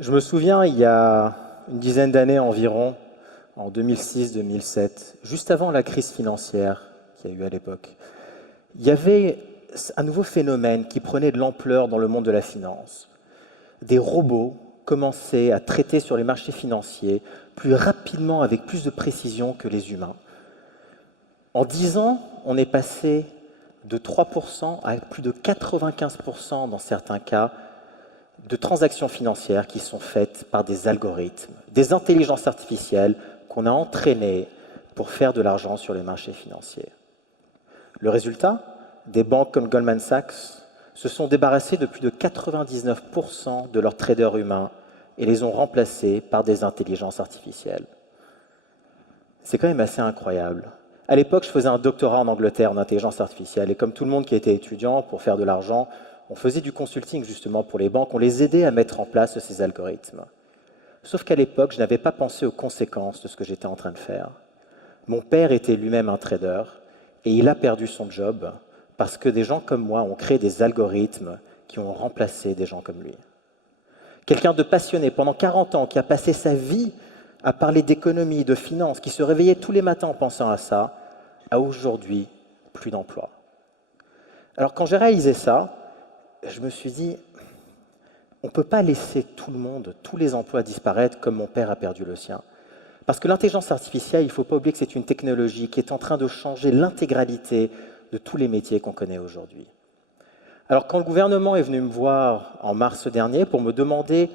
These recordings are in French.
Je me souviens, il y a une dizaine d'années environ, en 2006-2007, juste avant la crise financière qu'il y a eu à l'époque, il y avait un nouveau phénomène qui prenait de l'ampleur dans le monde de la finance. Des robots commençaient à traiter sur les marchés financiers plus rapidement, avec plus de précision que les humains. En 10 ans, on est passé de 3% à plus de 95% dans certains cas de transactions financières qui sont faites par des algorithmes, des intelligences artificielles qu'on a entraînées pour faire de l'argent sur les marchés financiers. Le résultat, des banques comme Goldman Sachs se sont débarrassées de plus de 99% de leurs traders humains et les ont remplacés par des intelligences artificielles. C'est quand même assez incroyable. À l'époque, je faisais un doctorat en Angleterre en intelligence artificielle et comme tout le monde qui était étudiant pour faire de l'argent, on faisait du consulting justement pour les banques, on les aidait à mettre en place ces algorithmes. Sauf qu'à l'époque, je n'avais pas pensé aux conséquences de ce que j'étais en train de faire. Mon père était lui-même un trader et il a perdu son job parce que des gens comme moi ont créé des algorithmes qui ont remplacé des gens comme lui. Quelqu'un de passionné pendant 40 ans, qui a passé sa vie à parler d'économie, de finance, qui se réveillait tous les matins en pensant à ça, a aujourd'hui plus d'emploi. Alors quand j'ai réalisé ça, je me suis dit, on ne peut pas laisser tout le monde, tous les emplois disparaître comme mon père a perdu le sien. Parce que l'intelligence artificielle, il ne faut pas oublier que c'est une technologie qui est en train de changer l'intégralité de tous les métiers qu'on connaît aujourd'hui. Alors quand le gouvernement est venu me voir en mars dernier pour me demander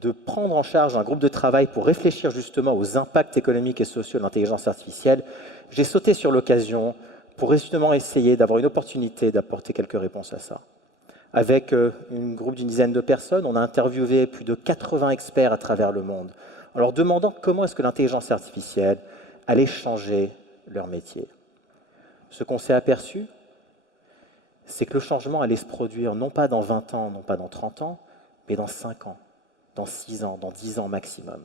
de prendre en charge un groupe de travail pour réfléchir justement aux impacts économiques et sociaux de l'intelligence artificielle, j'ai sauté sur l'occasion pour justement essayer d'avoir une opportunité d'apporter quelques réponses à ça. Avec un groupe d'une dizaine de personnes, on a interviewé plus de 80 experts à travers le monde, en leur demandant comment est-ce que l'intelligence artificielle allait changer leur métier. Ce qu'on s'est aperçu, c'est que le changement allait se produire non pas dans 20 ans, non pas dans 30 ans, mais dans 5 ans, dans 6 ans, dans 10 ans maximum.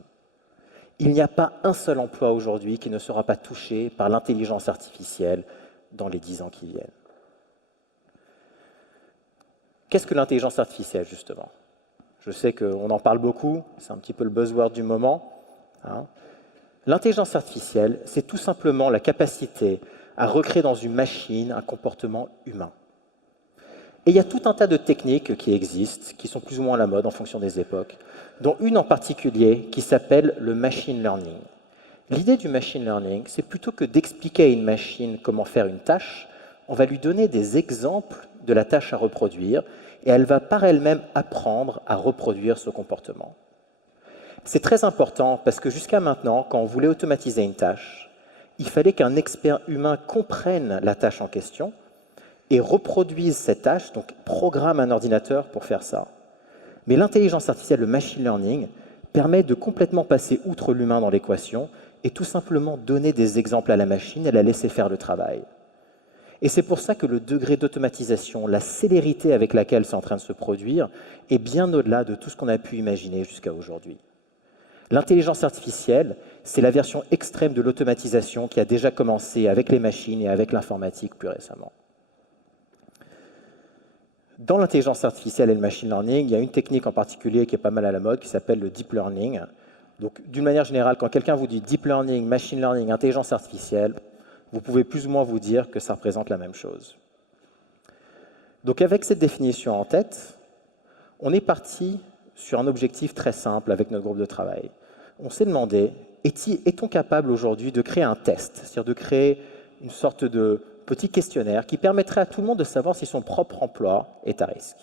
Il n'y a pas un seul emploi aujourd'hui qui ne sera pas touché par l'intelligence artificielle dans les 10 ans qui viennent. Qu'est-ce que l'intelligence artificielle, justement? Je sais qu'on en parle beaucoup, c'est un petit peu le buzzword du moment. L'intelligence artificielle, c'est tout simplement la capacité à recréer dans une machine un comportement humain. Et il y a tout un tas de techniques qui existent, qui sont plus ou moins à la mode en fonction des époques, dont une en particulier qui s'appelle le machine learning. L'idée du machine learning, c'est plutôt que d'expliquer à une machine comment faire une tâche, on va lui donner des exemples de la tâche à reproduire, et elle va par elle-même apprendre à reproduire ce comportement. C'est très important parce que jusqu'à maintenant, quand on voulait automatiser une tâche, il fallait qu'un expert humain comprenne la tâche en question et reproduise cette tâche, donc programme un ordinateur pour faire ça. Mais l'intelligence artificielle, le machine learning, permet de complètement passer outre l'humain dans l'équation et tout simplement donner des exemples à la machine et la laisser faire le travail. Et c'est pour ça que le degré d'automatisation, la célérité avec laquelle c'est en train de se produire, est bien au-delà de tout ce qu'on a pu imaginer jusqu'à aujourd'hui. L'intelligence artificielle, c'est la version extrême de l'automatisation qui a déjà commencé avec les machines et avec l'informatique plus récemment. Dans l'intelligence artificielle et le machine learning, il y a une technique en particulier qui est pas mal à la mode, qui s'appelle le deep learning. Donc, d'une manière générale, quand quelqu'un vous dit deep learning, machine learning, intelligence artificielle, vous pouvez plus ou moins vous dire que ça représente la même chose. Donc, avec cette définition en tête, on est parti sur un objectif très simple avec notre groupe de travail. On s'est demandé, est-on capable aujourd'hui de créer un test, c'est-à-dire de créer une sorte de petit questionnaire qui permettrait à tout le monde de savoir si son propre emploi est à risque.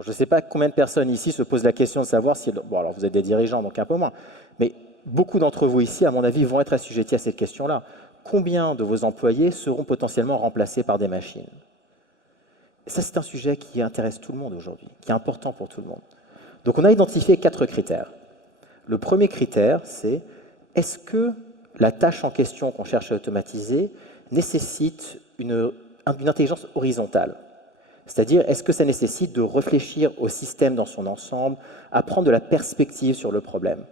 Je ne sais pas combien de personnes ici se posent la question de savoir si... Bon, alors vous êtes des dirigeants, donc un peu moins. Mais beaucoup d'entre vous ici, à mon avis, vont être assujettis à cette question-là. Combien de vos employés seront potentiellement remplacés par des machines? Et ça, c'est un sujet qui intéresse tout le monde aujourd'hui, qui est important pour tout le monde. Donc on a identifié 4 critères. Le premier critère, c'est est-ce que la tâche en question qu'on cherche à automatiser nécessite une intelligence horizontale. C'est-à-dire, est-ce que ça nécessite de réfléchir au système dans son ensemble, à prendre de la perspective sur le problème?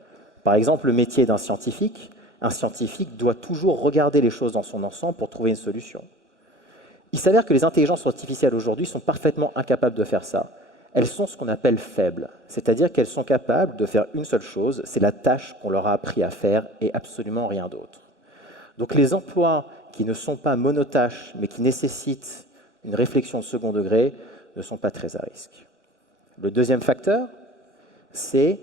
Par exemple, le métier d'un scientifique, un scientifique doit toujours regarder les choses dans son ensemble pour trouver une solution. Il s'avère que les intelligences artificielles aujourd'hui sont parfaitement incapables de faire ça. elles sont ce qu'on appelle faibles, c'est-à-dire qu'elles sont capables de faire une seule chose, c'est la tâche qu'on leur a appris à faire et absolument rien d'autre. Donc les emplois qui ne sont pas monotâches, mais qui nécessitent une réflexion de second degré, ne sont pas très à risque. Le deuxième facteur, c'est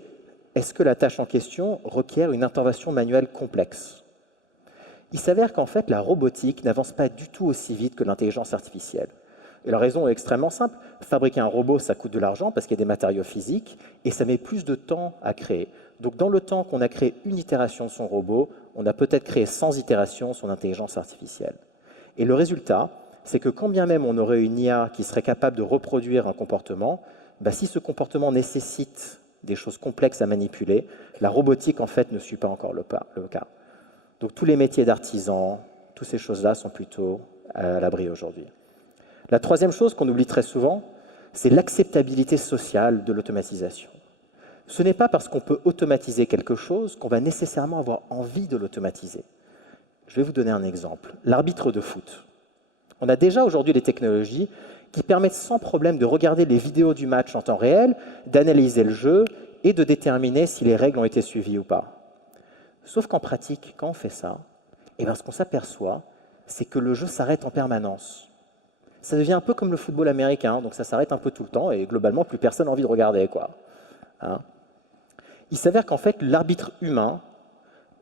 est-ce que la tâche en question requiert une intervention manuelle complexe? Il s'avère qu'en fait, la robotique n'avance pas du tout aussi vite que l'intelligence artificielle. Et la raison est extrêmement simple. Fabriquer un robot, ça coûte de l'argent parce qu'il y a des matériaux physiques et ça met plus de temps à créer. Donc dans le temps qu'on a créé une itération de son robot, on a peut-être créé 100 itérations son intelligence artificielle. Et le résultat, c'est que quand bien même on aurait une IA qui serait capable de reproduire un comportement, si ce comportement nécessite des choses complexes à manipuler, la robotique en fait ne suit pas encore le cas. Donc tous les métiers d'artisans, toutes ces choses-là sont plutôt à l'abri aujourd'hui. La troisième chose qu'on oublie très souvent, c'est l'acceptabilité sociale de l'automatisation. Ce n'est pas parce qu'on peut automatiser quelque chose qu'on va nécessairement avoir envie de l'automatiser. Je vais vous donner un exemple. L'arbitre de foot. On a déjà aujourd'hui des technologies qui permettent sans problème de regarder les vidéos du match en temps réel, d'analyser le jeu et de déterminer si les règles ont été suivies ou pas. Sauf qu'en pratique, quand on fait ça, ce qu'on s'aperçoit, c'est que le jeu s'arrête en permanence. Ça devient un peu comme le football américain, donc ça s'arrête un peu tout le temps et globalement, plus personne n'a envie de regarder, quoi. Il s'avère qu'en fait, l'arbitre humain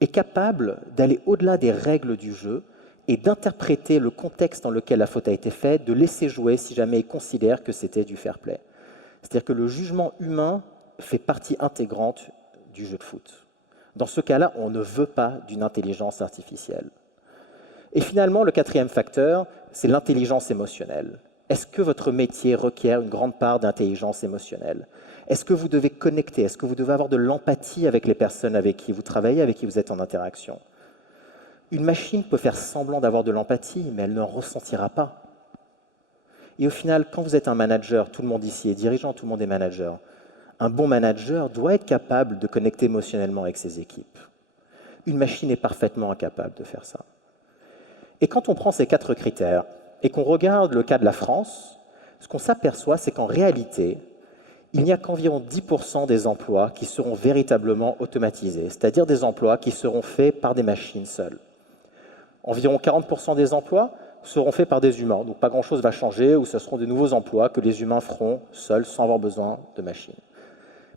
est capable d'aller au-delà des règles du jeu et d'interpréter le contexte dans lequel la faute a été faite, de laisser jouer si jamais il considère que c'était du fair play. C'est-à-dire que le jugement humain fait partie intégrante du jeu de foot. Dans ce cas-là, on ne veut pas d'une intelligence artificielle. Et finalement, le quatrième facteur, c'est l'intelligence émotionnelle. Est-ce que votre métier requiert une grande part d'intelligence émotionnelle? Est-ce que vous devez connecter? Est-ce que vous devez avoir de l'empathie avec les personnes avec qui vous travaillez, avec qui vous êtes en interaction? Une machine peut faire semblant d'avoir de l'empathie, mais elle n'en ressentira pas. Et au final, quand vous êtes un manager, tout le monde ici est dirigeant, tout le monde est manager, un bon manager doit être capable de connecter émotionnellement avec ses équipes. Une machine est parfaitement incapable de faire ça. Et quand on prend ces 4 critères et qu'on regarde le cas de la France, ce qu'on s'aperçoit, c'est qu'en réalité, il n'y a qu'environ 10% des emplois qui seront véritablement automatisés, c'est-à-dire des emplois qui seront faits par des machines seules. Environ 40% des emplois seront faits par des humains, donc pas grand-chose va changer, ou ce seront de nouveaux emplois que les humains feront seuls sans avoir besoin de machines.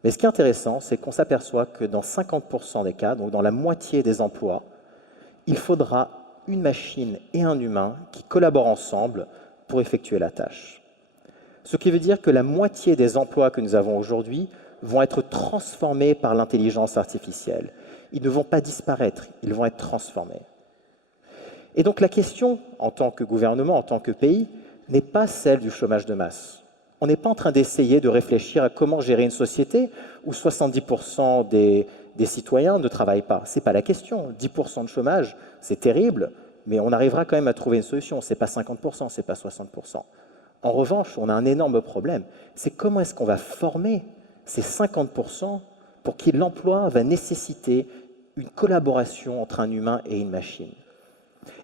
Mais ce qui est intéressant, c'est qu'on s'aperçoit que dans 50% des cas, donc dans la moitié des emplois, il faudra une machine et un humain qui collaborent ensemble pour effectuer la tâche. Ce qui veut dire que la moitié des emplois que nous avons aujourd'hui vont être transformés par l'intelligence artificielle. Ils ne vont pas disparaître, ils vont être transformés. Et donc la question, en tant que gouvernement, en tant que pays, n'est pas celle du chômage de masse. On n'est pas en train d'essayer de réfléchir à comment gérer une société où 70% des citoyens ne travaillent pas. Ce n'est pas la question. 10% de chômage, c'est terrible, mais on arrivera quand même à trouver une solution. Ce n'est pas 50%, ce n'est pas 60%. En revanche, on a un énorme problème. C'est comment est-ce qu'on va former ces 50% pour qui l'emploi va nécessiter une collaboration entre un humain et une machine.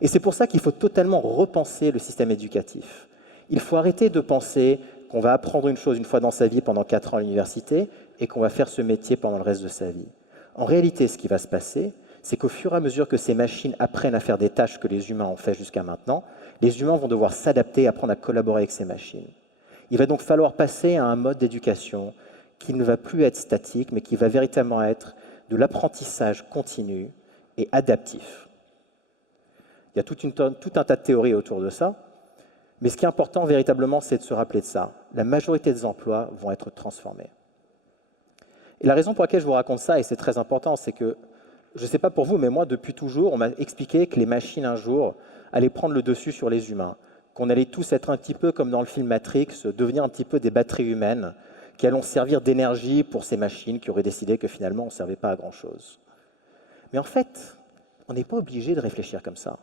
Et c'est pour ça qu'il faut totalement repenser le système éducatif. Il faut arrêter de penser qu'on va apprendre une chose une fois dans sa vie pendant 4 ans à l'université et qu'on va faire ce métier pendant le reste de sa vie. En réalité, ce qui va se passer, c'est qu'au fur et à mesure que ces machines apprennent à faire des tâches que les humains ont fait jusqu'à maintenant, les humains vont devoir s'adapter et apprendre à collaborer avec ces machines. Il va donc falloir passer à un mode d'éducation qui ne va plus être statique, mais qui va véritablement être de l'apprentissage continu et adaptif. Il y a tout un tas de théories autour de ça, mais ce qui est important véritablement, c'est de se rappeler de ça. La majorité des emplois vont être transformés. Et la raison pour laquelle je vous raconte ça, et c'est très important, c'est que, je ne sais pas pour vous, mais moi, depuis toujours, on m'a expliqué que les machines, un jour, allaient prendre le dessus sur les humains, qu'on allait tous être un petit peu comme dans le film Matrix, devenir un petit peu des batteries humaines, qui allons servir d'énergie pour ces machines qui auraient décidé que finalement, on ne servait pas à grand-chose. Mais en fait, on n'est pas obligé de réfléchir comme ça.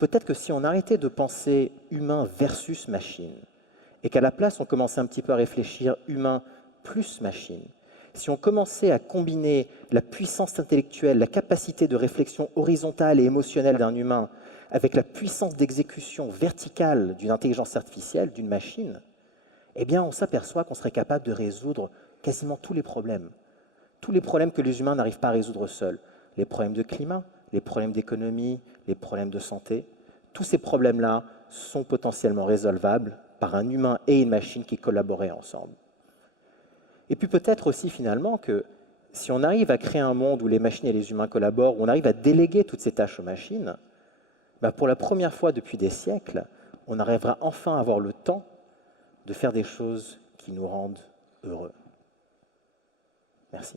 Peut-être que si on arrêtait de penser humain versus machine, et qu'à la place, on commençait un petit peu à réfléchir humain plus machine, si on commençait à combiner la puissance intellectuelle, la capacité de réflexion horizontale et émotionnelle d'un humain avec la puissance d'exécution verticale d'une intelligence artificielle, d'une machine, eh bien, on s'aperçoit qu'on serait capable de résoudre quasiment tous les problèmes. Tous les problèmes que les humains n'arrivent pas à résoudre seuls. Les problèmes de climat, les problèmes d'économie, les problèmes de santé. Tous ces problèmes-là sont potentiellement résolvables par un humain et une machine qui collaboraient ensemble. Et puis peut-être aussi finalement que si on arrive à créer un monde où les machines et les humains collaborent, où on arrive à déléguer toutes ces tâches aux machines, pour la première fois depuis des siècles, on arrivera enfin à avoir le temps de faire des choses qui nous rendent heureux. Merci.